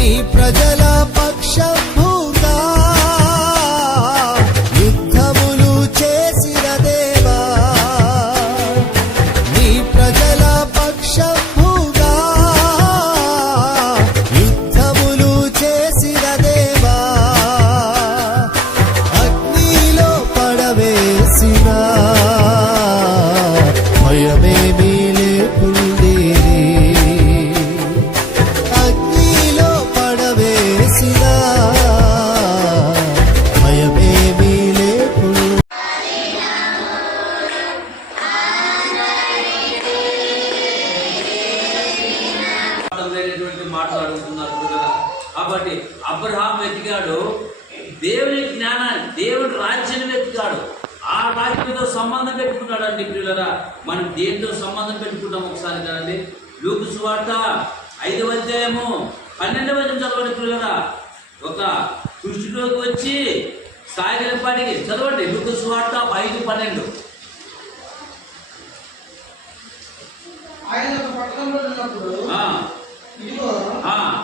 నీ ప్రజల పక్షంభూగా యుద్ధములు చేసిన దేవా, నీ ప్రజల పక్షంభూగా యుద్ధములు చేసిన దేవా, అగ్నిలో పడవేసిన భయమేమీ లేకుండేది, అగ్నిలో పడవేసిన భయమేమీ లేకుండా. మాటలు అడుగుతున్నారు కదా. కాబట్టి అబ్రహాం వెతికాడు దేవుని జ్ఞానాన్ని, దేవుని రాజ్యాన్ని వెతికాడు. ఆ రాజ్యంతో సంబంధం పెట్టుకున్నాడు అండి ప్రియులరా. మనం దేనితో సంబంధం పెట్టుకుంటాం ఒకసారి కదండి. లూకు సువార్త 5వ అధ్యాయము 12వ వచనం చదవండి ప్రియులరా. ఒక కృష్ణుడిలోకి వచ్చి సాగిలపాటికి చదవండి. లూకు సువార్త 5:12. ఆయన ఒక పట్టణంలో ఉన్నప్పుడు ఇదిగో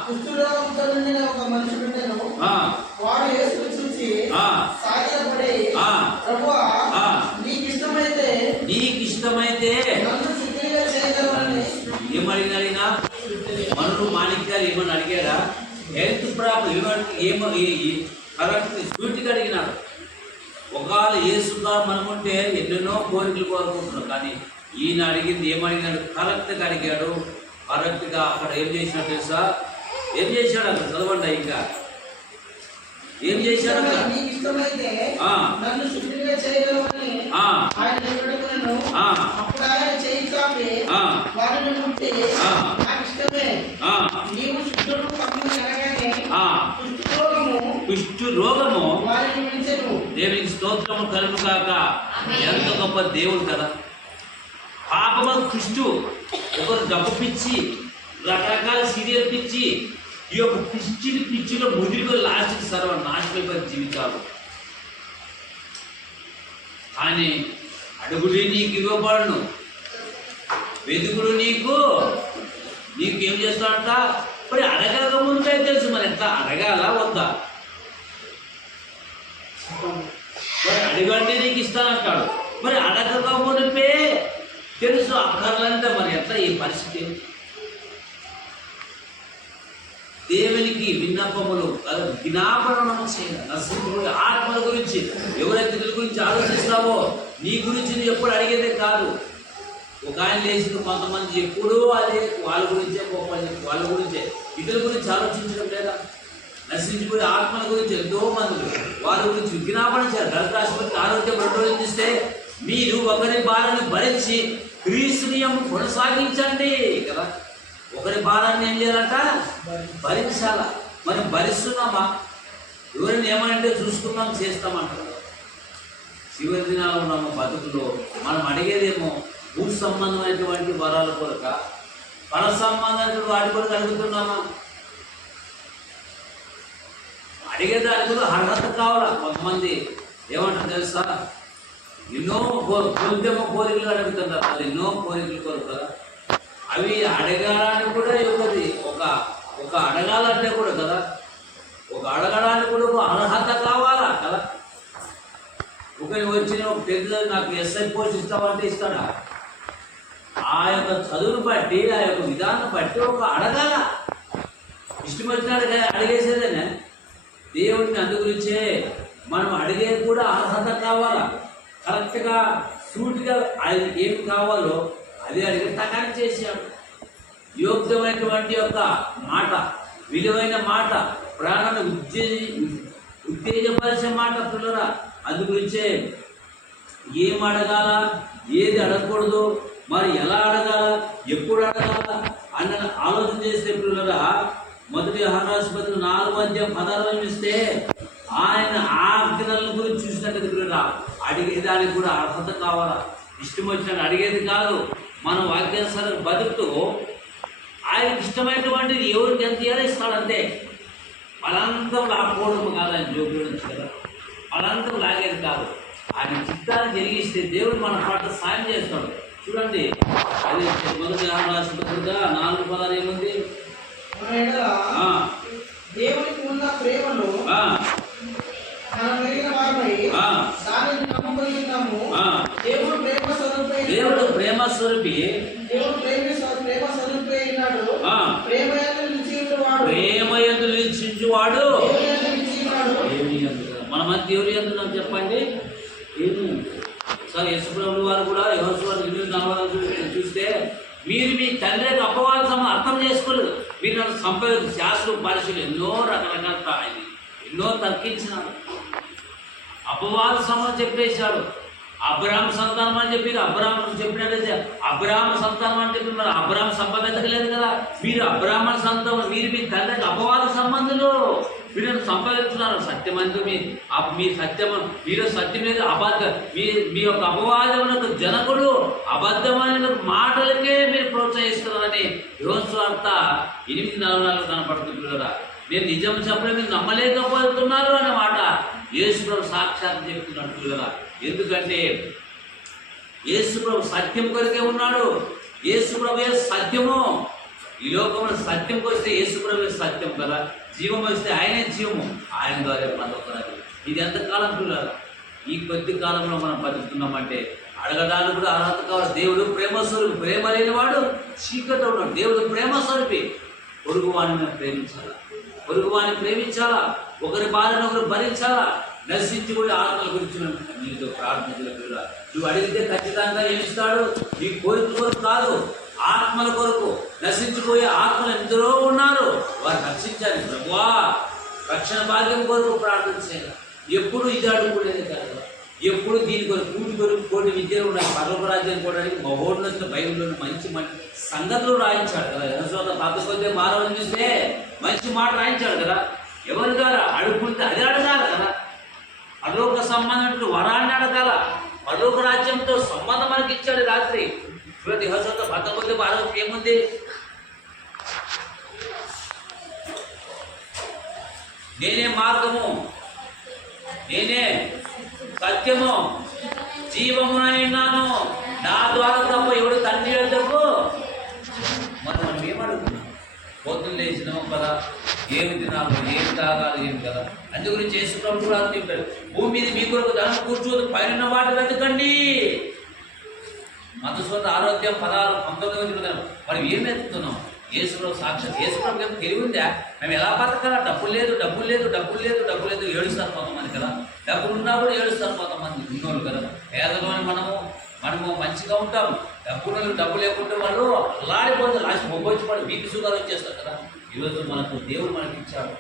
కుష్ఠరోగంతో నిండిన ఒక మనిషి బిడ్డను వాడు యేసును చూసి సాగిలపడి, ప్రభువా, నీకు ఇష్టమైతే నన్ను శుద్ధిగా చేయగలవని. ఏమడిగినా మనుడు మాణిక్యాలు ఏమని అడిగారా? హెల్త్ ప్రాబ్లం కరెక్ట్ స్వీట్గా అడిగినాడు. ఒకవేళ యేసుగా మనకుంటే ఎన్నెన్నో కోరికలు కోరుకుంటున్నాడు. కానీ ఈయన అడిగింది ఏమడిగినాడు? కరెక్ట్గా అడిగాడు. కరెక్ట్గా అక్కడ ఏం చేసినట్టు తెలుసా? ఏం చేశాడు అక్కడ? చదవండి. ఇంకా ఏం చేశాడు అక్కడ? నీకు ఇష్టమైతే నన్ను శుద్ధిగా చేయగలవని ఆయన వేడుకొనెను. అప్పుడు ఆయన చేయి చాపి వారిని ముట్టి, నాకు ఇష్టమే, నీవు శుద్ధుడు పక్కన కలగానే కుష్ఠు రోగము వారిని విడిచెను. దేవునికి స్తోత్రము కలుగు కాక. ఎంత గొప్ప దేవుడు కదా. పాపము కుష్ఠు, ఒకరు డబ్బు పిచ్చి, రకరకాల సీరియల్ పిచ్చి, ఈ యొక్క పిచ్చిలో ముదిరిపోయి లాస్ట్కి సర్వనాశనమైన జీవితాలు. కానీ అడుగుడి నీకు ఇవ్వబడును, వెతుకుడు నీకేం చేస్తాడంట? మరి అడగక ముందే తెలుసు మరి ఎట్లా అడగాల వద్దా. మరి అడగంటే నీకు ఇస్తానంటాడు. మరి అడగక మునిపే తెలుసు అక్కర్లంటే మరి ఎట్లా ఈ పరిస్థితి? దేవునికి విన్నపములు జ్ఞాపనం చేయాలి. నరసింహుడి ఆత్మల గురించి, ఎవరైతే గురించి ఆలోచిస్తావో నీ గురించి నువ్వు ఎప్పుడు అడిగేదే కాదు. ఒక ఆయన లేచిన కొంతమంది ఎప్పుడూ అదే వాళ్ళ గురించే గొప్ప, వాళ్ళ గురించే, ఇతరుల గురించి ఆలోచించడం లేదా? నశించిపోయే ఆత్మల గురించి ఎంతో మంది వారి గురించి విజ్ఞాపన చేయాలి. గణిత ఆసుపత్రి ఆరోగ్యం 2 రోజులు ఇస్తే మీరు ఒకరి భారాన్ని భరించి క్రీస్తుని కొనసాగించండి కదా. ఒకరి భారాన్ని ఏం చేయాలంట? భరించాల. మనం భరిస్తున్నామా? ఎవరైనా ఏమంటే చూసుకున్నాం చేస్తామంటారు. చివరి దినాలు ఉన్నాము బతుకులో. మనం అడిగేదేమో భూ సంబంధమైనటువంటి వరాల కొరక, పర సంబంధమైనటువంటి వాటి కొరకు అడుగుతున్నామా? అడిగేదానికి కూడా అర్హత కావాలా. కొంతమంది ఏమంటారు తెలుసా? ఎన్నో కొంచెమో కోరికలు అడుగుతున్నారు. అది ఎన్నో కోరికలు కొరకు కదా. అవి అడగడానికి కూడా ఒక అడగాలంటే కూడా కదా, ఒక అడగడానికి కూడా ఒక అర్హత కావాలా కదా. ఒకరికి వచ్చిన ఒక పెద్ద నాకు ఎస్ఐ పోస్ట్ ఇస్తామంటే ఇస్తాడా? ఆ యొక్క చదువును బట్టి, ఆ యొక్క విధానం బట్టి ఒక అడగాల. ఇష్టం వచ్చినట్టు అడిగేసేదేనే. దేవుడిని అందుగురించే మనం అడిగేది కూడా అర్హత కావాలా. కరెక్ట్గా సూటిగా ఆయనకి ఏమి కావాలో అది అడిగి తకాన్ని చేశాడు. యోగ్యమైనటువంటి యొక్క మాట, విలువైన మాట, ప్రాణాన్ని ఉత్తేజపరిచే మాట పిల్లరా. అందుగురించే ఏం అడగాల, ఏది అడగకూడదు, మరి ఎలా అడగాల, ఎప్పుడు అడగాల అన్న ఆలోచన చేస్తే పిల్లరా. మొదటి యోహాను రాసిన 4:16 ఇస్తే ఆయన ఆజ్ఞల గురించి చూసినట్టు పిల్లరా. అడిగేదానికి కూడా అర్హత కావాలా. ఇష్టం వచ్చినట్టు అడిగేది కాదు. మన వాక్యానుసారం బతుకుతూ ఆయనకి ఇష్టమైనటువంటిది ఎవరికి ఎంత ఇయ్యాలో ఇస్తాడంతే. బలంతం లాక్కోవడం కాదు ఆయన జోబులో నుంచి కదా. బలంతం లాగేది కాదు. ఆయన చిత్తాన్ని జరిగిస్తే దేవుడు మన పట్ల సాయం చేస్తాడు. చూడండి, అది మొదటి యోహాను రాసిన 4:16 ఏముంది? విశ్వసించువాడు ఏమి అందుకు. మన మధ్య దేవుని ఎందుకు చెప్పండి ఏమి. సార్ యేసుప్రభుల వారు కూడా యెహోషువ 8:40 చూస్తే మీరు మీ తండ్రి యొక్క అపవాదం అర్థం చేసుకోలేదు. మీరు నన్ను సంపద శాస్త్రం పరిశీలి ఎన్నో రకరకాల ఎన్నో తర్కించినారు. అపవాద సమయం చెప్పేశాడు. అబ్రాహాం సంతానం అని చెప్పి అబ్రాహాం చెప్పినట్లయితే అబ్రాహాం సంతానం అని చెప్పి మరి అబ్రాహాం సంపాదించలేదు కదా. మీరు అబ్రాహ్మణ సంతానం, మీరు మీ తండ్రికి అపవాద సంబంధులు, మీరు సంపాదించున్నారు. సత్యం అంటూ మీ సత్యం, మీరు సత్యం మీద అబద్ధం, మీ యొక్క అపవాదములకు జనకుడు అబద్ధమైన మాటలకే మీరు ప్రోత్సహిస్తున్నారని యోసువార్త 8:44 కనపడుతుంది కదా. మీరు నిజం చెప్పడం మీరు నమ్మలేకపోతున్నారు అనే మాట యేసుప్రభు సాక్షాత్ చెప్తున్నట్టు కదా. ఎందుకంటే యేసుప్రభు సత్యం కొరకే ఉన్నాడు. యేసుప్రభు సత్యము. ఈ లోకంలో సత్యంకి వస్తే యేసుప్రభు సత్యం కదా. జీవం వస్తే ఆయనే జీవము, ఆయన ద్వారా పొందకూడదు. ఇది ఎంతకాలం పిల్లలు ఈ కొద్ది కాలంలో మనం బతుకుతున్నామంటే అడగడానికి కూడా అర్హత కావాలి. దేవుడు ప్రేమస్వరూపి, ప్రేమ లేనివాడు చీకట్లో ఉన్నాడు. దేవుడు ప్రేమస్వరూపి. పొరుగువాడిని ప్రేమించాలా, పొరుగువాడిని ప్రేమించాలా, ఒకరి బాధను ఒకరు భరించాలా, నశించుకునే ఆత్మల గురించి నీతో ప్రార్థించగల. నువ్వు అడిగితే ఖచ్చితంగా ఏమిస్తాడు? నీ కోరిక కొరకు కాదు, ఆత్మల కొరకు. నశించిపోయే ఆత్మలు ఎందరో ఉన్నారు, వారు రక్షించాలి. ప్రభువా రక్షణ భాగ్యం కొరకు ప్రార్థన చేయాలి. ఎప్పుడు ఇది అడుగుకునేది కాదు. ఎప్పుడు దీని కొరకు కోటి విద్యలు ఉన్నాయి. పర్వక రాజ్యాన్ని కోవడానికి మహోన్నత బైబిల్లోని మంచి సంగతులు రాయించాడు కదా. యెహోషువ కాకపోతే మానవుని చూస్తే మంచి మాట రాయించాడు కదా. ఎవరి ద్వారా అడుగుకుంటే అదే అడగాలి కదా. పరలోక సంబంధం వరాన్ని అడగాల. పరలోక రాజ్యంతో సంబంధం మనకి ఇచ్చాడు రాత్రి. చూడండి యెహోషువ 19:12 ఏముంది? నేనే మార్గము, నేనే సత్యము, జీవమునైనాను, నా ద్వారా తప్ప ఎవడు తండ్రి వద్దకు. మనం ఏమడుగుతున్నాం? పొద్దున్న లేచినాం కదా, ఏమి తినాలి, ఏమి తాగాలి, ఏమి కదా. అందు గురించి యేసుప్రభువు కూడా చెప్పాడు, భూమి మీద మీ కొరకు ధనం కూర్చోదు, పైన వాటి వెతకండి. మధుసూదన ఆరోగ్యం 19 మనం ఏం వెతుకుతున్నాం? యేసుప్రభు సాక్షాత్. యేసుప్రభు ఏమో తెలివిందా? మేము ఎలా బతకాలా? డబ్బులు లేదు, డబ్బులు లేదు, డబ్బులు లేదు, డబ్బులు లేదు ఏడుస్తారు కొంతమంది కదా. డబ్బులు ఉన్నా కూడా ఏడుస్తారు కొంతమంది ఉన్నోళ్ళు కదా. పేదలోని మనము మంచిగా ఉంటాం. డబ్బు లేకుంటే వాళ్ళు అల్లాడిపోతే లాస్ట్ మొగ్గొచ్చిపడి బీపీ షుగర్ వచ్చేస్తారు కదా. ఈరోజు మనకు దేవుడు మనకి ఇచ్చాడు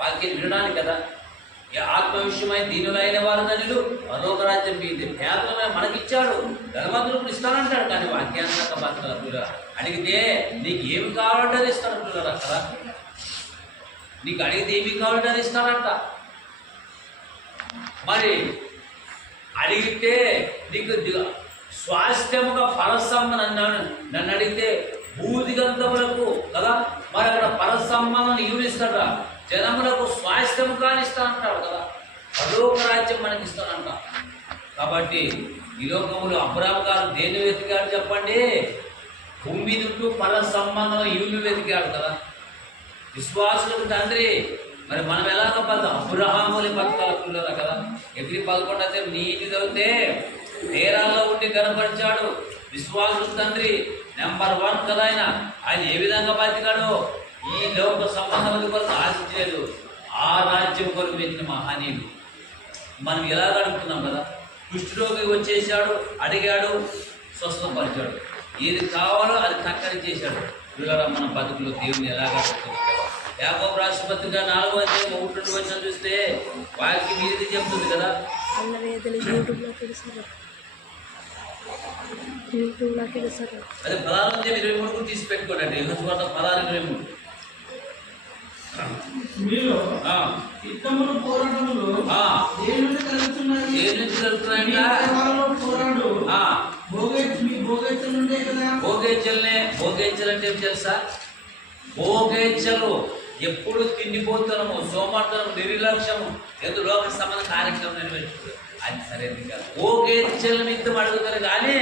వాక్యం వినడానికి కదా. ఆత్మ విషయమై దీనులైన వారు ధనులు, పరలోక రాజ్యం మీది. పేదలమైన మనకిచ్చాడు, ధనవంతులకు ఇస్తానంటాడు. కానీ వాక్యాన్ని బతకల అడిగితే నీకు ఏమి కావాలంటే అది ఇస్తానంటున్నారు కదా. నీకు అడిగితే ఏమి కావాలంటే అది ఇస్తానంట. మరి అడిగితే నీకు స్వాస్థ్యముగా పరసంబంధం నన్ను అడిగితే భూదిగంతములకు కదా. మరి అక్కడ పరసంబంధం ఇస్తాడా? జనములకు స్వాస్థ్యము కానిస్తా అంటాడు కదా. పరలోక రాజ్యం మనకి ఇస్తానంట. కాబట్టి ఈ లోకంలో అబ్రాహాము గారు దేన్ని వెతికాడు చెప్పండి? భూమి మీద ఉంటూ పర సంబంధం ఇల్లు వెతికాడు కదా. విశ్వాసులకు తండ్రి. మరి మనం ఎలాగ బతాం? అబ్రహాముని బతకాల కదా. ఎబ్రి 11 నీతి చదివితే నేరాల్లో ఉండి కనపరిచాడు. విశ్వాసులకు తండ్రి నెంబర్ 1 కదా. ఆయన ఏ విధంగా బతికాడో ఈ లోక సంబంధం కొరకు ఆశించలేదు, ఆ రాజ్యం కొరకు వెతికిన మహనీయుడు. మనం ఎలాగ అడుగుతున్నాం కదా. కుష్ఠరోగి వచ్చేసాడు, అడిగాడు, స్వస్థపరిచాడు. ఏది కావాలో అది కక్కడి చేశాడు. ఇవాళ మన బతుకులో దేవుని ఎలాగ యాకోబు రాష్ట్రపతిగా 4:1 చూస్తే వాక్యం ఇది చెప్తుంది కదా. అదే 16:23 తీసి పెట్టుకోండి. యెహోషువ 16:23 భోగేచ్చలు అంటే ఏం తెలుసా? భోగేచ్చలు ఎప్పుడు తిండిపోతున్నాము, సోమర్థనము, నిర్లక్ష్యము, ఏదో లోక సంబంధ కార్యక్రమం నెరవేర్చుకోరు. అది సరైనది కాదు. భోగేచ్చల నిమిత్తం అడుగుతారు కానీ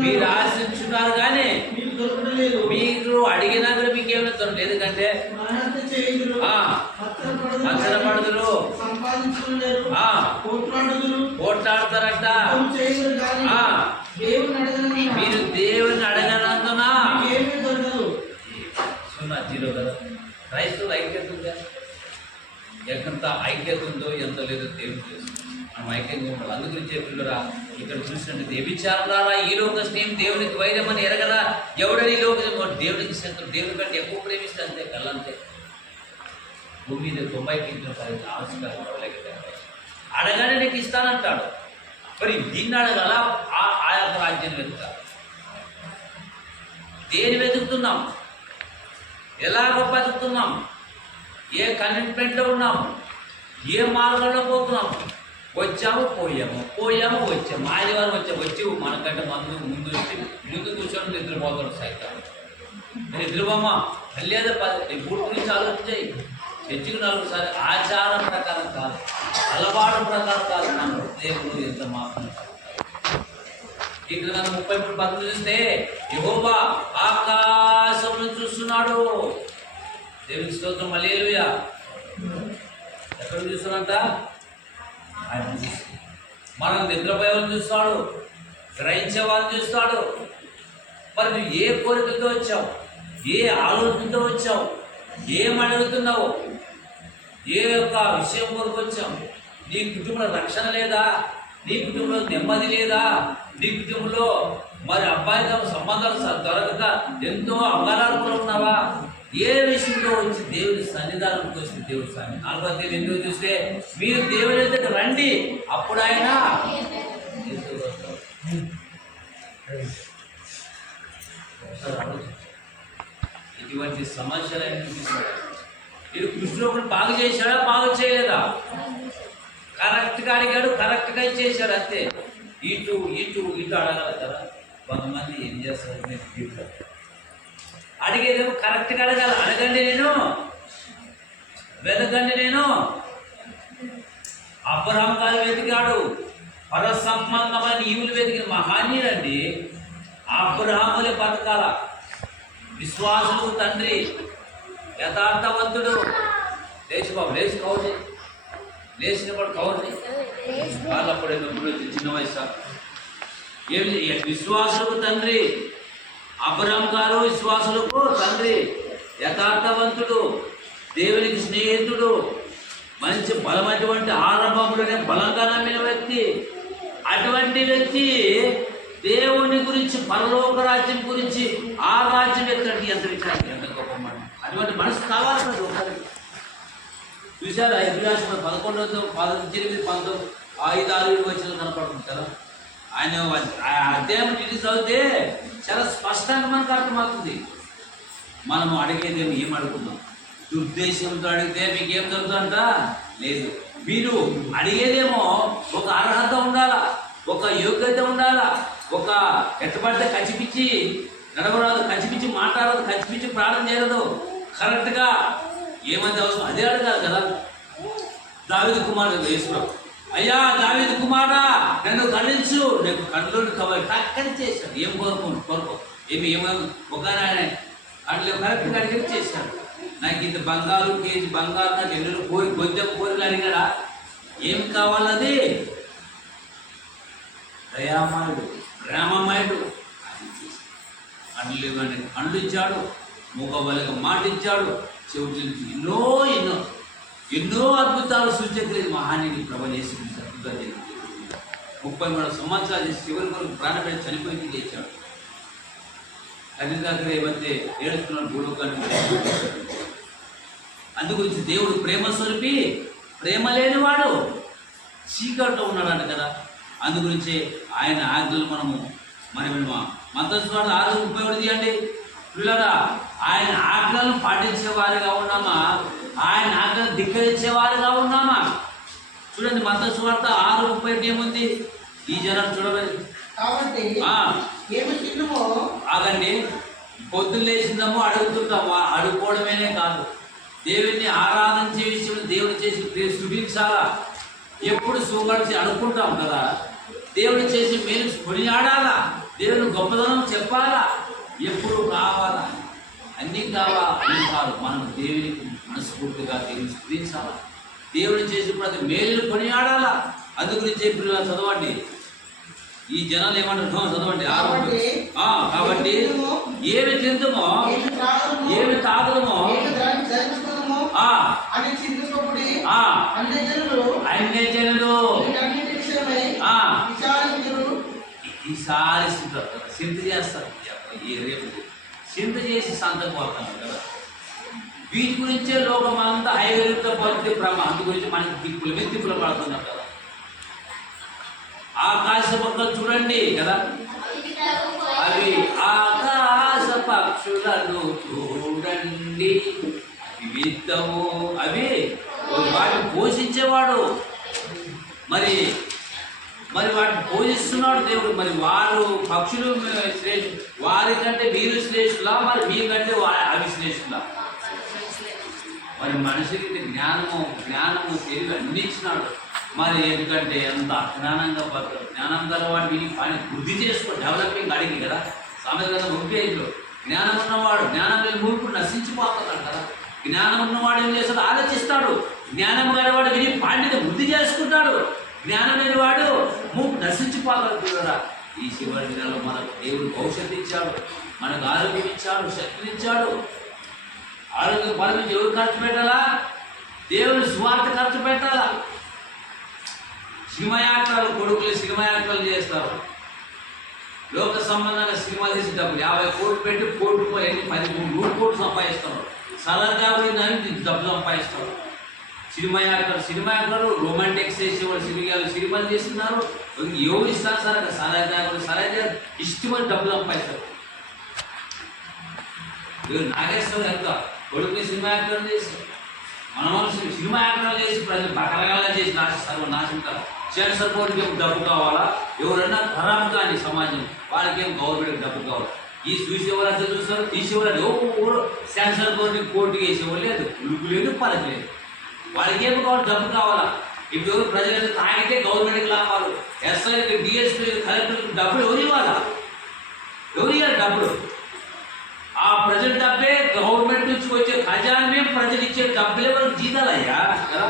మీరు ఆశించున్నారు కానీ మీరు అడిగినా కూడా మీకు ఏమైనా దొరకలేదు. ఎందుకంటే మచ్చడపడుదురు, పోట్లాడతారట. మీరు దేవుని అడగనందున సున్నా జీరో కదా. క్రైస్తవులు ఐక్యత ఉందా? ఎంత ఐక్యత ఉందో ఎంత లేదో దేవుడు తెలుసు. మనం ఐక్యంగా ఉండాలి. అందుగురించే పిల్లరా ఇక్కడ చూసినట్టు వ్యభిచారులారా ఈ లోక స్నేహం దేవునికి వైరం అని ఎరగదా? ఎవడని లోక దేవునికి శత్రువు, దేవుని కంటే ఎక్కువ ప్రేమిస్తే అంతే కళ్ళంతే. భూమి మీద 90 ఆవిష్కారం అడగానే నీకు ఇస్తానంటాడు. మరి దీన్ని అడగాల ఆ యొక్క రాజ్యం వెతుక. దేని వెతుకుతున్నాం? ఎలాగ బతుకుతున్నాం? ఏ కమిట్మెంట్లో ఉన్నాము? ఏ మార్గంలో పోతున్నాము? వచ్చాము పోయాము వచ్చాము. ఆదివారం వచ్చి మనకంటే ముందు కూర్చొని నిద్రపోతాడు సైతం. నిద్రపోమా లేదా 3 గురించి ఆలోచించాయి. చర్చికి 4 సార్లు ఆచారం ప్రకారం కాదు, అలవాటు ప్రకారం కాదు. మన దేవుడు ఎంత మాత్రం ఇక్కడ 33 చూస్తే యెహోవా ఆకాశంలో చూస్తున్నాడు. దేవునికి స్తోత్రం, హల్లెలూయా. ఎక్కడ చూస్తున్నంట? ఆయన మనం నిద్రపోయేవాళ్ళు చూస్తాడు, గ్రహించే వాళ్ళు చూస్తాడు. మరి నువ్వు ఏ కోరికలతో వచ్చావు? ఏ ఆలోచనతో వచ్చావు? ఏం అడుగుతున్నావు? ఏ యొక్క విషయం కొరకు వచ్చావు? నీ కుటుంబంలో రక్షణ లేదా? నీ కుటుంబంలో నెమ్మది లేదా? నీ కుటుంబంలో మరి అబ్బాయితో సంబంధాలు దొరకక ఎంతో అమరాలు ఉన్నావా? ఏ విషయంలో వచ్చి దేవుని సన్నిధానంకి వచ్చిన దేవుడి స్వామి 48 చూస్తే మీరు దేవుని ఎదుట రండి, అప్పుడు ఆయన ఇటువంటి సమస్యలన్నీ తీసుకున్నాడు. ఇది కృష్ణుడు బాగు చేశాడా? బాగు చేయలేదా? కరెక్ట్గా అడిగాడు, కరెక్ట్గా చేశాడు అంతే. ఇటు ఇటు ఇటు అడగలుగుతారా? కొంతమంది ఏం చేస్తారు? అడిగేదేమో కరెక్ట్గా అడగాలి. అడగండి, నేను వెతకండి. నేను అబ్రహాం గారు వెతికాడు, పర సంబంధమైన ఈవులు వెతికిన మహానీయుడండి. అబ్రహాములే బతకాల, విశ్వాసులు తండ్రి, యథార్థవంతుడు. లేచి బాబు, లేచి కౌరు, లేచినప్పుడు కౌరు వాళ్ళప్పుడే నొప్పులు వచ్చి చిన్న వయసు. ఏమి విశ్వాసులకు తండ్రి అబ్రహాం గారు, విశ్వాసులకు తండ్రి, యథార్థవంతుడు, దేవునికి స్నేహితుడు, మంచి బలమైనటువంటి ఆరంభంలోనే బలంగా నమ్మిన వ్యక్తి. అటువంటి వ్యక్తి దేవుని గురించి, పరలోక రాజ్యం గురించి, ఆ రాజ్యం ఎక్కడికి ఎంత విచారం, ఎంత గొప్ప మాట. అటువంటి మనసు కావాలి కదా ఒకరికి. చూసారా? 11, 18, 19, 5, 6 వచ్చిన కనపడుతుంది కదా. ఆయన అధ్యాయం ఇంటికి చదివితే చాలా స్పష్టంగా మనకు అర్థమవుతుంది. మనము అడిగేదేమో ఏం అడుగుతున్నాం? దుర్దేశంతో అడిగితే మీకేం దొరుకుతుందంట? లేదు. మీరు అడిగేదేమో ఒక అర్హత ఉండాలా, ఒక యోగ్యత ఉండాలా. ఒక ఎట్టబడితే కచ్చిపిచ్చి నడవరాదు, కచ్చిపిచ్చి మాట్లాడదు, కచ్చిపిచ్చి ప్రార్థన చేయదు. కరెక్ట్గా ఏమంది అవసరం అదే అడగాలి కదా. దావీదు కుమారుడు యేసుప్రభు, అయ్యా దావీదు కుమారా నన్ను కరుణించు, నేను కళ్ళుని కవర్ టక్కని చేశాడు. ఏం కొరకు ఏమో ఒక అట్లా కరెక్ట్గా అడిగి చేశాడు. నాకు ఇంత బంగారు, కేజీ బంగారు, నాకు ఎన్నో గొంతెం కోరికలు అడిగాడా? ఏం కావాలది? దయామయుడు, ప్రేమమయుడు. కళ్ళు ఇవ్వండి, కళ్ళు ఇచ్చాడు. మూగవలగా మాట ఇచ్చాడు. చెవిటి ఎన్నో ఎన్నో ఎన్నో అద్భుతాలు సూచక్రియలు మహానీయుడు ప్రభు చేసి అద్భుతాలు జరిగింది. 33 సంవత్సరాలు చేసి చివరి కొరకు ప్రాణపడి చనిపోయింది చేశాడు. తల్లి దగ్గర ఏమైతే ఏడుస్తున్నాడు భూలోకాన్ని. అందుగురించి దేవుడు ప్రేమ స్వరూపి, ప్రేమ లేనివాడు చీకట్లో ఉన్నాడంట కదా. అందుగురించి ఆయన ఆజ్ఞలు మనము మంత్రస్వాడు 6:31 తీయండి పిల్లరా. ఆయన ఆజ్ఞలను పాటించేవారుగా ఉన్నామా? ఆయన ఆజ్ఞలు ధిక్కరించేవారుగా ఉన్నామా? చూడండి, మంత్రస్వార్త 6:31 ఏముంది? ఈ జనం చూడలేదు. ఆగండి, పొద్దున్న లేచిందామో అడుగుతుంటాము. అడుక్కోవడమేనే కాదు, దేవుడిని ఆరాధించే విషయంలో దేవుడు చేసి స్థుతించాలా. ఎప్పుడు సూగడిచి అనుకుంటాం కదా. దేవుడు చేసి మేలు కొనియాడాలా, దేవుని గొప్పదనం చెప్పాలా. ఎప్పుడు కావాలా, అన్నీ కావాలి. మనం దేవునికి మనస్ఫూర్తిగా దేవుని స్థుతించాలా. దేవుడు చేసి ప్రతి మేలును కొనియాడాలా. అందుగురించి ఇప్పుడు చదవండి. ఈ జనాలు ఏమంటారు? చదవండి. కాబట్టి ఏమి తిందుమో, ఏమి త్రాగుదుమో, ఏమి తాగుదుమో, ఏమి ధరించుకుందుమో ఆ అని చింతింపబడి ఆ అన్యజనులు అన్యజనులు వీటన్నిటి విషయమై ఆ విచారించుదురు. ఈసారి చింత చేస్తారు. ఈ రేపు చింత చేసి సంతకు పోతాను కదా. వీటి గురించే లోకం అంతా ఐవేలుతో పడితే అందు గురించి మనకి దిక్కులు మీద దిక్కులు పడుతున్నారు కదా. ఆకాశ పక్షులు చూడండి కదా, అవి ఆకాశ పక్షులను చూడండి, విత్తము అవి వాటిని పోషించేవాడు. మరి మరి వాటిని పోషిస్తున్నాడు దేవుడు. మరి వారు పక్షులు శ్రేష్ఠ, వారికంటే వీరు శ్రేష్ఠులా, మరి మీకంటే అవి శ్రేష్ఠులా? మరి మనిషికి జ్ఞానము తెలివి అన్ని ఇచ్చినాడు. మరి ఎందుకంటే ఎంత అజ్ఞానంగా పడతాడు. జ్ఞానం గల వాడిని పని వృద్ధి చేసుకో, డెవలపింగ్ అడిగి కదా. సామెత కదా 1 జ్ఞానం ఉన్నవాడు, జ్ఞానం లేని మూర్ఖుడు నశించిపోతున్నాడు కదా. జ్ఞానం ఉన్నవాడు ఏం చేస్తాడు? ఆలోచిస్తాడు. జ్ఞానం గలవాడు విని పాండిత వృద్ధి చేసుకుంటాడు. జ్ఞానం లేని వాడు మూర్ఖుడు నశించిపోతాడు చూడరా. ఈ చివరి దినాల్లో మనకు దేవుడు భవిష్యత్తు ఇచ్చాడు, మనకు ఆరోగ్యం ఇచ్చాడు, శక్తిని ఇచ్చాడు. ఆరోగ్యం బలం ఎవరు ఖర్చు పెట్టాలా? దేవుని స్వార్థ ఖర్చు పెట్టాలా? సినిమా యాక్టర్లు కొడుకులు సినిమా యాక్టర్లు చేస్తారు. లోక సంబంధంగా సినిమా చేసి డబ్బు 50 కోట్లు పెట్టి కోటి రూపాయలు 13 కోట్లు సంపాదిస్తారు. సరదాగా డబ్బు సంపాదిస్తారు. సినిమా యాక్టర్లు రొమాంటిక్స్ చేసేవాళ్ళు సినిమాలు చేస్తున్నారు. ఎవరు ఇస్తారు సార్? సరదా ఇష్టమని డబ్బు సంపాదిస్తారు. నాగేశ్వరం ఎంత కొడుకుని సినిమా యాక్టర్లు చేసి, మన మనుషులు సినిమా యాక్టర్లు చేసి ప్రజలు బకరగాలా చేసి నాశిస్తారు. సెన్సర్ బోర్డుకి ఏం డబ్బు కావాలా? ఎవరన్నా ఖరాబ్ కానీ సమాజం వాళ్ళకి ఏం గవర్నమెంట్కి డబ్బు కావాలి. ఈ చూసేవాళ్ళు అంతా చూస్తారు, తీసేవాళ్ళు ఎవరు సెన్సర్ బోర్డుకి కోర్టుకి వేసేవాళ్ళు లేదు, ఉలుపు లేదు, పలక లేదు. వాళ్ళకి ఏమి కావాలి? డబ్బు కావాలా? ఇప్పుడు ఎవరు ప్రజలు తాగితే గవర్నమెంట్కి లాభాలు, ఎస్ఐకి డిఎస్పీకి కలెక్టర్కి డబ్బులు ఎవరు ఇవ్వాలా? ఎవరు ఇవ్వాలి డబ్బులు? ఆ ప్రజల డబ్బే గవర్నమెంట్ నుంచి వచ్చే ఖజానే ప్రజలు ఇచ్చే డబ్బులే వాళ్ళకి జీతాలయ్యా కదా.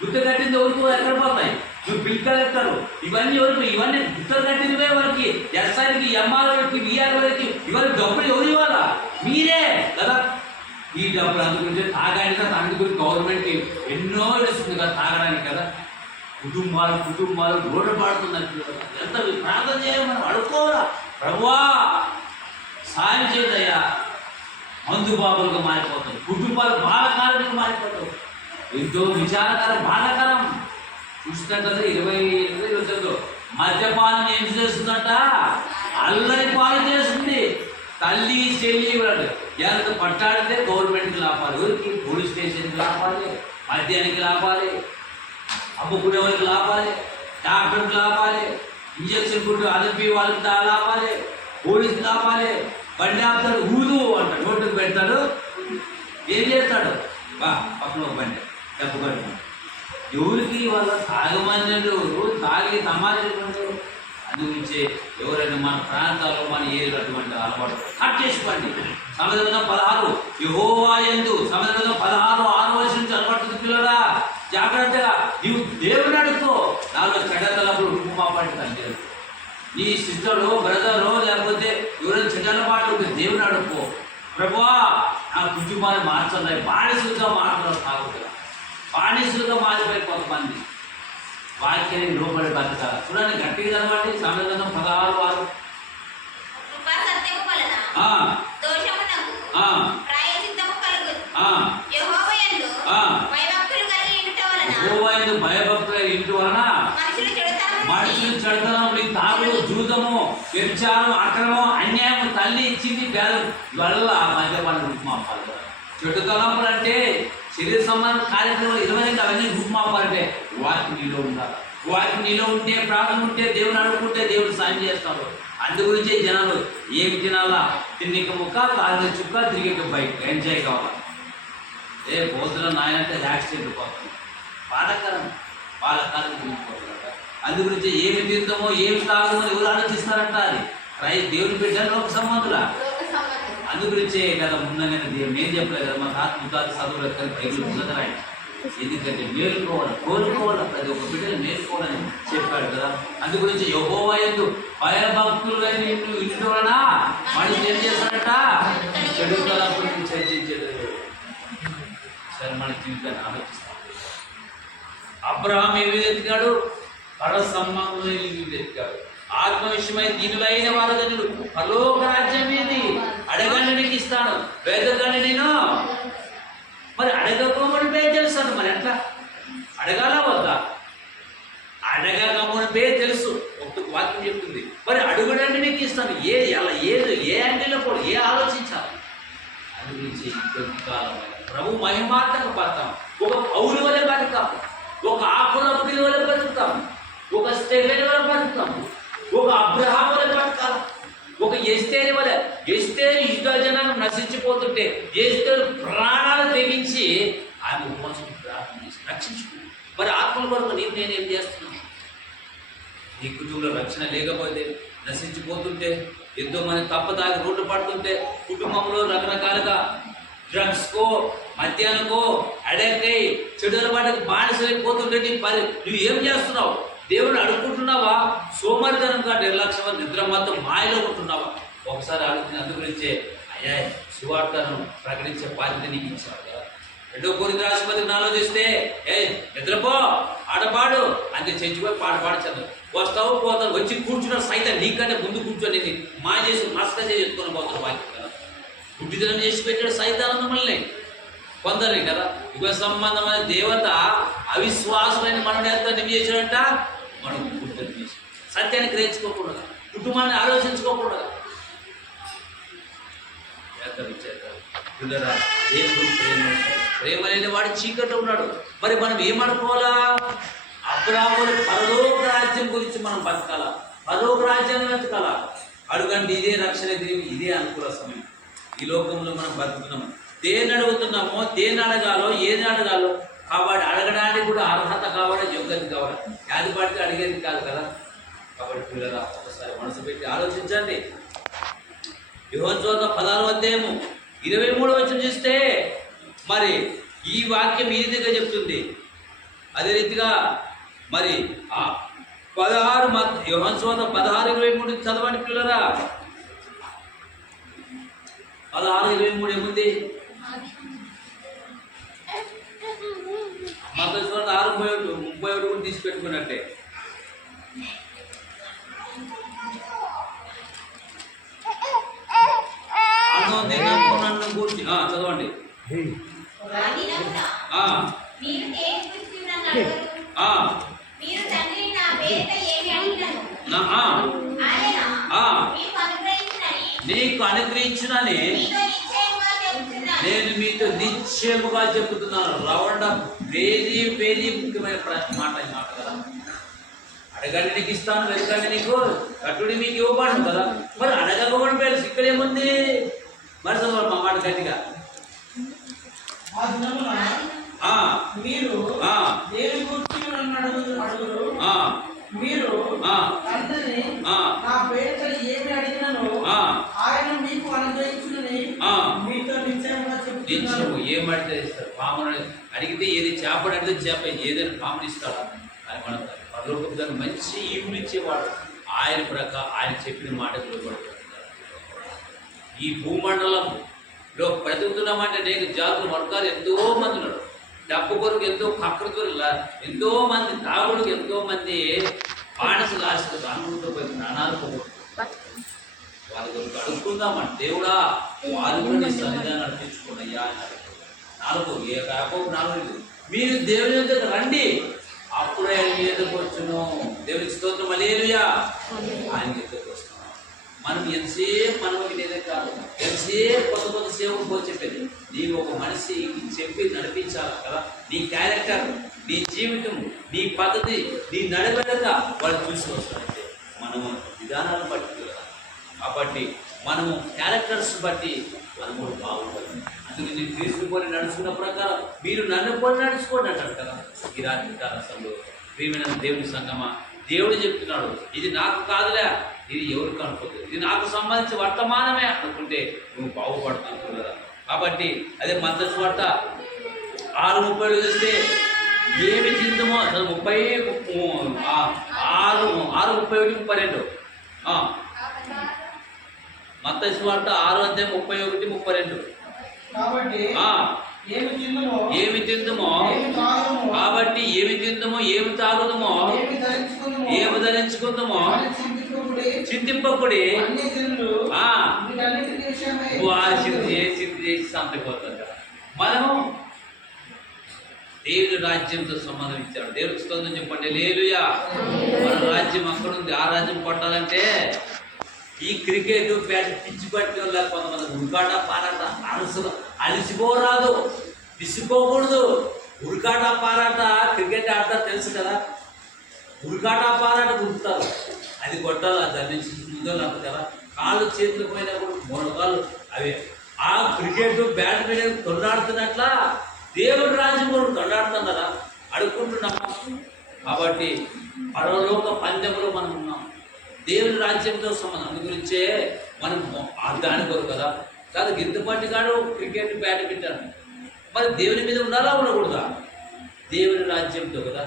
గుర్తు కట్టింది ఎవరికి ఎక్కడ పోతాయి? నువ్వు బిల్ కలెక్టర్ ఇవన్నీ ఎవరికి? ఇవన్నీ గుర్తు కట్టినవే వాళ్ళకి, ఎస్ఐకి, ఎంఆర్ఓకి, విఆర్ వరకు ఇవన్నీ డబ్బులు ఎవరు ఇవ్వాలా? మీరే కదా. ఈ డబ్బులు అందుగురించి తాగానికి, అందుగురించి గవర్నమెంట్ ఎన్నో ఇస్తుంది కదా తాగడానికి కదా. కుటుంబాలు రోడ్డు పాడుతున్నట్టు ఎంత ప్రార్థన చేయాలి, మనం అడుక్కోవాలా? ప్రభువా సాయం చేయదయ్యా. మందు బాబులుగా మారిపోతాం, కుటుంబాలు బాధకారులుగా మారిపోతాం. ఎంతో విచారకరం, బాధాకరం. చూస్తుంట 28 మద్యపానం ఏం చేస్తుందంట? అల్లరి పాలు చేస్తుంది. తల్లి చెల్లి ఎంత పట్టాడితే గవర్నమెంట్కి లాపాలి, ఎవరికి? పోలీస్ స్టేషన్కి లాపాలి, మద్యానికి లాపాలి, అమ్ముకునే వాళ్ళకి లాపాలి, డాక్టర్కి లాపాలి, ఇంజక్షన్ కొట్టు అదపి వాళ్ళకి లాపాలి, పోలీసుకి లాపాలి. బండి ఆపుతాడు, ఊదు అంట రోడ్డుకు పెడతాడు. ఏం చేస్తాడు? పక్కన ఒక బండి డబ్బు కట్టుకుంటాడు. ఎవరికి? వాళ్ళ తాగమని రోజు తాగి సమాజంలో అందుగురించే ఎవరైనా మన ప్రాంతాల్లో మన ఏరియా అటువంటి అలవాటు కట్ చేసుకోండి. సమగ్రంగా 16 యెహోవా యందు సమగ్రంగా 16 నుంచి అలవాటు పిల్లరా జాగ్రత్తగా నీవు దేవుని అడుక్కో. నాలో చెడ్డతలప్పుడు ఉప్పు పడుతుంది. నీ సిస్టరు, బ్రదరు, లేకపోతే ఎవరైనా చెడ్డలపాటు దేవుని అడుక్కో. ప్రభువా నా కుటుంబాన్ని మార్చాలి. బానిసులుగా మారుతున్నారు కాకుండా, బానిసులుగా మారిపోయి కొంతమంది వాక్యాన్ని లోపడి బతకాలి. చూడండి గట్టిగా చదవండి. సమగ్రంగా 16 భయభక్తులు ఇంటి వలన మనుషులు చెడుతనం, తాగుడు, జూదము, వ్యభిచారం, అక్రమం, అన్యాయం, తల్లి ఇచ్చింది వల్ల మద్యపానం రూపుమాపాలి. చెడు తలంపులు అంటే శరీర సంబంధ కార్యక్రమాలు 20 అవన్నీ రూపుమాపాలంటే వాటికి నీలో ఉండాలి. వాటికి నీలో ఉంటే, ప్రార్థన ఉంటే, దేవుని అడుగుకుంటే దేవుడు సాయం చేస్తాడు. అందుగురించే జనాలు ఏమి తినాలా? తిన్నిక ముక్క, తాగిన చుక్క, తిరిగి బైక్ ఎంజాయ్ కావాలి. పోతున్న నాయనంటే యాక్సిడెంట్ పోతుంది. బాధాకరం, బాధాకరం తిరిగిపోతున్నాడు. అందుగురించి ఏమి తిందామో ఏమి తాగుదామో ఎవరు ఆలోచిస్తారంట? అది దేవుని బిడ్డ లోక సంబంధుల. అందుగురించే కదా ముందుగానే ఏం చెప్పలేదు కదా, మా తాత చదువులేదు కానీ బైబిల్ ఉన్నది రాయండి. ఎందుకంటే మేలుకోవాలి, కోరుకోవాలి, ప్రతి ఒక్క బిడ్డలు మేలుకోవాలని చెప్పాడు కదా. అందు గురించి యెహోవా యందు భయభక్తులైన ఇంటి వలన మనిషి ఏం చేస్తాడట, చెడు తలంపులను చర్చించాడు. సరే, మన జీవితాన్ని ఆలోచిస్తాం. అబ్రహాం ఏ విధంగా ఎదిగాడు, పర సంబంధం ఎదిగాడు. ఆత్మ విషయమై దీనులైన వారు ధనులు, పరలోక రాజ్యం ఏది, అడగండి నీకు ఇస్తాను, వెతకండి నేను. మరి అడగకమునిపే తెలుస్తాను, మరి ఎట్లా అడగాలా వద్దా? అడగకమునిపే తెలుసు, ఒక్క వాక్యం చెప్తుంది. మరి అడుగుడండి నీకు ఇస్తాను. ఎలా, ఏది, ఏ యాంగిల్లో కూడా, ఏ ఆలోచించాలి అది గురించి కొద్ది కాలం ప్రభు మహిమాత్మక బతాం. ఒక పౌరు వలె బతుకుతాము, ఒక ఆకురపుడి వలె బతుకుతాము, ఒక స్టెఫెన్ వలె బతుకుతాము, ఒక అబ్రహాం వలె బతకాలి, ఒక ఎస్తేరు వలె. ఎస్తేరు ఇస్రాయేలు జనాన్ని నశించిపోతుంటే ఎస్తేరు ప్రాణాలు తెగించి ఆమె ఉపవాసం ప్రార్థన చేసి రక్షించుకుంది. మరి ఆత్మల కొరకు నేనేం చేస్తున్నాను? నీ కుటుంబంలో రక్షణ లేకపోతే, నశించిపోతుంటే, ఎంతో మంది తప్పదాగి రోడ్డు పడుతుంటే, కుటుంబంలో రకరకాలుగా డ్రగ్స్కో, మద్యానికో అడెక్ట్ అయ్యి చెడు అలవాటుకు బానిసైపోతుంటే నువ్వు ఏం చేస్తున్నావు? దేవుడు అడుగుకుంటున్నావా? సోమరితనంగా నిర్లక్ష్యం, నిద్ర మొత్తం మాయలో ఉంటున్నావా? ఒకసారి ఆలోచన. అందు గురించే అయ్యా సువార్తను ప్రకటించే బాధ్యత నీకు ఇచ్చాడు కదా. 2 కొరింథీయుల రాష్ట్రపతి ఆలోచిస్తే, నిద్రపో, ఆడపాడు అంతే, చచ్చిపోయి పాట చదువు, వస్తావు పోతావు, వచ్చి కూర్చున్నావు సైతం నీకంటే ముందు కూర్చొని మా చేసి మస్క చేసి ఎత్తుకొని పోతారు వాక్యం కదా. గుడ్డిదనం చేసి పెట్టాడు సైతానంద మనల్ని కొందరిని కదా. యుగ సంబంధమైన దేవత అవిశ్వాసమైన మనని ఎంత నిమి చేశాడంట, మనం గుర్తు చేసి సత్యాన్ని గ్రహించుకోకూడదు, కుటుంబాన్ని ఆలోచించుకోకూడదు. దేవుడు ప్రేమ లేని వాడు చీకట్లో ఉన్నాడు. మరి మనం ఏమనుకోవాలా? అబ్రాహాము పరలోక రాజ్యం గురించి మనం బతకాలా, పరలోక రాజ్యాన్ని బతకాలా. అడుగండి, ఇదే రక్షణ, ఇదే అనుకూల సమయం. ఈ లోకంలో మనం బతుకుతున్నాము, దేన్ని అడుగుతున్నామో, దేన్ని అడగాలో, ఏది అడగాలో కాబట్టి అడగడానికి కూడా అర్హత కావాలి, యోగ్యత కావాలి. యాది పడితే అడిగేది కాదు కదా. కాబట్టి పిల్లరా, ఒకసారి మనసు పెట్టి ఆలోచించండి. యోహోను 16వ అధ్యాయము 23వ వచనం చూస్తే మరి ఈ వాక్యం ఈ రీతిగా చెప్తుంది. అదే రీతిగా మరి 16 యోహోను 16:23 చదవండి పిల్లరా. 16:23 ఏముంది? మత్తయి 6:31 కూడా తీసి పెట్టుకున్నట్టే. గురించి చదవండి. నీకు అనుగ్రహించునని నేను మీతో నిశ్చయముగా చెబుతున్నాను. రౌండ్ అప్ పేజీ ముఖ్యమైన మాట ఈ మాట కదా. అడగండి నీకు ఇస్తాను, వెతకండి నీకు కట్టుడి మీకు ఇవ్వబడను కదా. మరి అడగకపోవడం పేరు ఇక్కడ ఏముంది? మరి చదవాలి మా మాట గట్టిగా. మీరు మీరు తండ్రిని నా పేరుతో ఏమి అడిగినను ఆయన మీకు అనుగ్రహించునని మీతో నిశ్చయంగా చెప్తున్నాను. ఏమడితే ఇస్తారు? పాముని అడిగితే ఏది, చేపడు అడిగితే చేప, ఏదైనా పాముని ఇస్తాడు అని మనం పరలోకపు దాన్ని మంచి ఈవులు ఇచ్చేవాడు. ఆయన చెప్పిన మాటకు లోబడుతున్నారు. ఈ భూమండలంలో బ్రతుకుతున్నామంటే అనేక జాతులు, వర్గాలు ఎంతో మంది ఉన్నారు. డబ్బు కొరకు ఎంతో కకృతులు, ఎంతో మంది తాగుడుకు, ఎంతో మంది బానిసలు, ఆశలు అనుకుంటూ పోయి ప్రాణాలు పోగొట్టుకుంటారు. వాళ్ళ కొరకు అడుగుకుందామంటే దేవుడా వాళ్ళు కూడా సన్నిధానాలు తెచ్చుకున్నాయ్యా అని 4 మీరు దేవుని దగ్గర రండి, అప్పుడే ఆయన మీ దగ్గరకు వచ్చును. దేవునికి స్తోత్రం, హల్లెలూయా. ఆయన దగ్గరకు వస్తున్నాం. మనం ఎంతసేపు మనకి ఏదే కాదు, ఎంతసేపు కొత్త సేవకు పోయి చెప్పేది. నీవు ఒక మనిషికి చెప్పి నడిపించాలి కదా. నీ క్యారెక్టర్, నీ జీవితం, నీ పద్ధతి, నీ నడవడిక వాళ్ళు చూసి వస్తారంటే మనము విధానాలను బట్టి కదా. కాబట్టి మనము క్యారెక్టర్స్ బట్టి మనము బాగుంటుంది. అందుకే నేను తీసుకుపోయి నడుచుకున్న ప్రకారం మీరు నన్ను పోయి నడుచుకోండి అంటారు కదా. ఈ రాత్రి కాలంలో ప్రియమైన దేవుని సంగమా, దేవుడు చెప్తున్నాడు, ఇది నాకు కాదులే, ఇది ఎవరికి అనుకోలేదు, ఇది నాకు సంబంధించి వర్తమానమే అనుకుంటే నువ్వు బాగుపడుతున్నావు కదా. కాబట్టి అదే మత్తయి వార్త 6:30 చూస్తే ఏమి తిందుమో అసలు 6:31 మత్తయి సువార్త 6:31-32. కాబట్టి ఏమి తిందుమో కాబట్టి ఏమి తిందుమో ఏమి తాగుదుమో ఏమి ధరించుకుందామో చింతింపకుడి చేసి సంతపోతుంది. మనము దేవుని రాజ్యంతో సంబంధం ఇచ్చాడు. దేవుడికి స్తోత్రం చెప్పండి. హల్లెలూయా. మన రాజ్యం అక్కడ ఉంది. ఆ రాజ్యం పట్టాలంటే ఈ క్రికెట్ బ్యాట్ పిచ్చి పట్టిన వాళ్ళ కొంతమంది ఉరికాట పారాట అలసలు అలిసిపోరాదు, విసిపోకూడదు. ఉరికాట పారాట క్రికెట్ ఆడతారు తెలుసు కదా. ఉరికాట పారాట ఉరుకుతారు, అది కొట్టాలి. దాని నుంచి ముందు కదా కాళ్ళు చేతులు పోయినప్పుడు మొలకాలు అవి ఆ క్రికెట్ బ్యాడ్మింటన్ కొట్లాడుతున్నట్లా దేవుడి రాజ్యం కూడా కొట్లాడుతున్నారా అడుక్కుంటున్నామా? కాబట్టి పరలోక పందెంలో మనం ఉన్నాం. దేవుని రాజ్యంతో సంబంధం. అందు గురించే మనం దాని కొరకు కదా కాదు గిద్దపాటి కాడు క్రికెట్ బ్యాడ్మింటన్. మరి దేవుని మీద ఉండాలా ఉండకూడదా? దేవుని రాజ్యంతో కదా.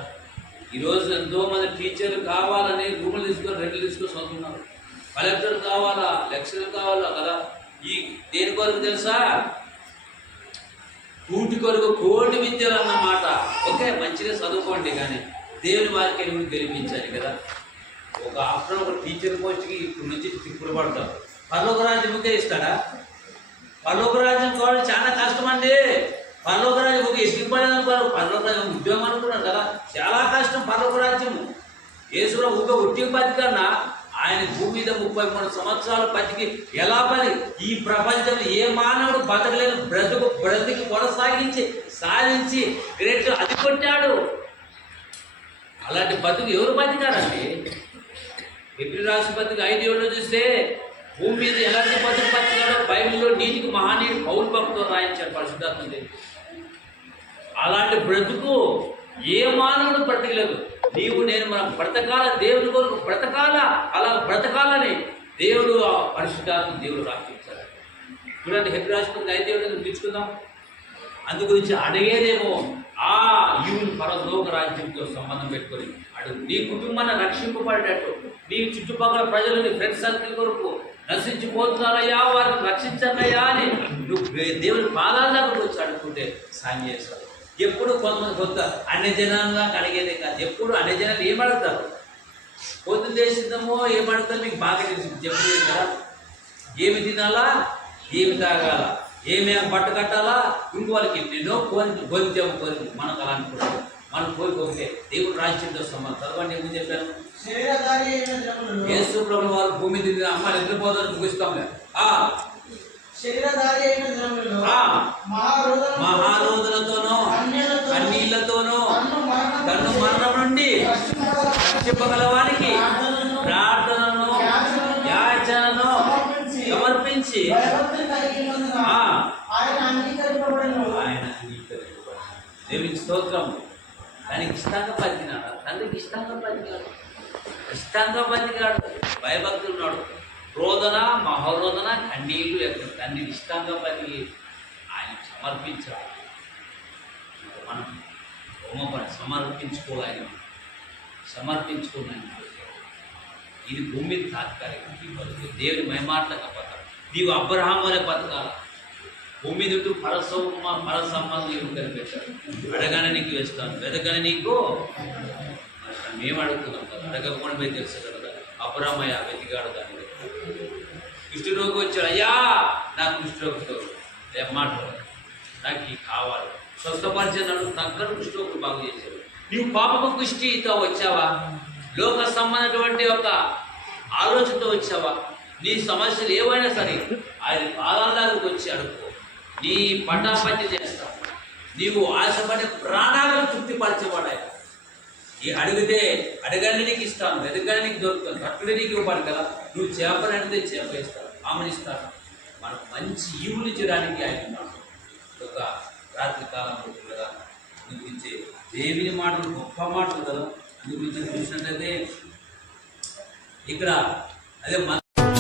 ఈరోజు ఎంతోమంది టీచర్లు కావాలని రూములు తీసుకొని రెంట్లు తీసుకొని చదువుతున్నారు. కలెక్టర్ కావాలా, లెక్చరర్ కావాలా కదా. ఈ దేని కొరకు తెలుసా? కూటి కొరకు కోటి విద్యలు అన్నమాట. ఓకే, మంచిగా చదువుకోండి, కానీ దేవుని వాక్యాన్ని గెలిపించాలి కదా. ఒక టీచర్ పోస్ట్కి ఇప్పుడు నుంచి తిప్పులు పడతారు. పరలోక రాజ్యం ముఖ్య ఇస్తాడా? పరలోక రాజ్యం కావాలి చాలా కష్టం అండి. పరలోక రాజ్యం ఒక ఎక్కిపడేదనుకోరు. పరలోక రాజ్యం ఉద్యోగం అనుకున్నారు కదా, చాలా కష్టం పరలోక రాజ్యము. యేసులో ఉద్యోగ బతికన్నా ఆయన భూమి మీద 33 సంవత్సరాలు బతికి ఎలా పని ఈ ప్రపంచంలో ఏ మానవుడు బతకలేదు. బ్రతికి కొనసాగించి సాధించి గ్రేట్ అది కొట్టాడు. అలాంటి బతుకు ఎవరు బతికారండి? ఎబ్రిల్ రాసి బతుకు 5:7 చూస్తే భూమి మీద ఎలాంటి బతుకు బతికాడో బైబిల్లో నీతికి మహానీయుడు పౌలు భక్తులు రాయించాడు పరిశుద్ధాత్మ దేవుడు. అలాంటి బ్రతుకు ఏ మానవుడు బ్రతకలేదు. నీవు నేను మనం బ్రతకాల, దేవుని కొరకు బ్రతకాల, అలా బ్రతకాలని దేవుడు పరిశుద్ధాత్మ దేవుడు రాయించాడు. చూడండి, ఎబ్రిల్ రాసి బతుకు 5:7 పిలుచుకుందాం. అందు గురించి అడిగేదేమో ఆ ఈవుని పరలోక రాజ్యంతో సంబంధం పెట్టుకొని అడుగు. నీ కుటుంబాన్ని రక్షింపబడేటట్టు, నీ చుట్టుపక్కల ప్రజలు, నీ ఫ్రెండ్ సర్కిల్ కొరకు నశించిపోతున్నారయ్యా, వారిని రక్షించన్నయ్యా అని నువ్వు దేవుని పాదాల దగ్గరకు వచ్చి అడుగుతుంటే సాయం చేస్తావు. ఎప్పుడు కొంత అన్ని జనాలకు అడిగేదే కాదు. ఎప్పుడు అన్ని జనాలు ఏమడుగుతారు? పొద్దు దేశమో ఏమడుగుతారు మీకు బాగా తెలుసు. చెప్పలేదు కదా, ఏమి తినాలా, ఏమి తాగాల, ఏమి బట్ట కట్టాలా, ఇంకో వాళ్ళకి ఎన్నెన్నో కోరిక మనకు అలాంటి కోరిక. మనం కోరికోకే దేవుడు రాజ్యంతో సంబంధం. చదవండి, ఏమని చెప్పాను? యేసు ప్రభువు వారు భూమి తిరిగి అమ్మాయిలు ఎదురుపోతారు చూపిస్తాంలే. మహారోధులతోనూ కన్నీళ్లతోనూ తను మరణం నుండి రక్షింపగల వారికి ప్రార్థనను యాచనను సమర్పించి ఆయన దేవునికి స్తోత్రం. దానికి ఇష్టంగా పలికినాడు, తండ్రికి ఇష్టంగా పలికినాడు, ఇష్టంగా పలికినాడు. భయభక్తులు ఉన్నాడు. రోదన, మహోరోదన, కన్నీళ్ళు ఎక్కడ దాన్ని ఇష్టంగా పలికి ఆయన సమర్పించాడు. మనం హోమపడి సమర్పించుకోవాలి. ఇది భూమి తాత్కాలికం. ఈ బతుకు దేవుని మహిమార్థంగా బతకాలి. నీవు అబ్రహాం వలె బతకాలి. భూమి చుట్టూ పర సంబంధం నీవు కనిపెట్టాడు. అడగానే నీకు వేస్తాను, వెదగానే నీకు. మేము అడుగుతున్నాం కదా, అడగకుండా పోయి తెలుసు కదా. అబ్రహ్మయ్య వెతికాడు. దాన్ని కుష్ఠరోగి వచ్చాడు. అయ్యా నాకు కుష్ఠరోగితో మాట నాకు ఈ కావాలి, స్వస్థపరిచాడు. తగ్గట్టు కుష్ఠరోగులు బాగు చేశాడు. నీవు పాపపు కుష్టితో వచ్చావా? లోక సంబంధమైనటువంటి ఒక ఆలోచనతో వచ్చావా? నీ సమస్యలు ఏవైనా సరే ఆయన పాదాల దగ్గరకు వచ్చి అడుక్కో. నీ పటాపంచి చేస్తావు. నీవు ఆశపడే ప్రాణాలను తృప్తిపరచబడాయి. ఈ అడిగితే అడగానే నీకు ఇస్తాను, వెతగానే నీకు దొరుకుతాను, కట్టుడే నీకు ఇవ్వబడి కదా. నువ్వు చేపని అడిగితే చేప ఇస్తాను, ఆమెనిస్తాను. మనకు మంచి ఈవులు చేయడానికి ఆయన ఒక రాత్రి కాలంలో కదా గురించే దేవుని మాటలు గొప్ప మాటలు కదా. అందుగురించి చూసినట్లయితే ఇక్కడ అదే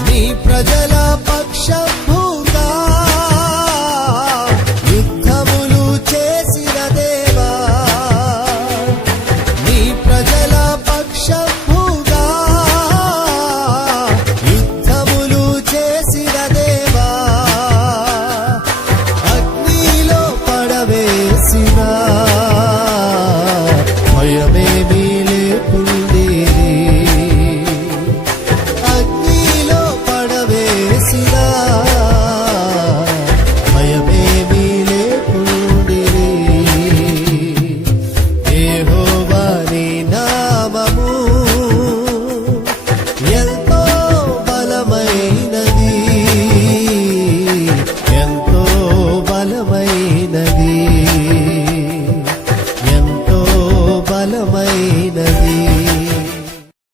నీ ప్రజల పక్షం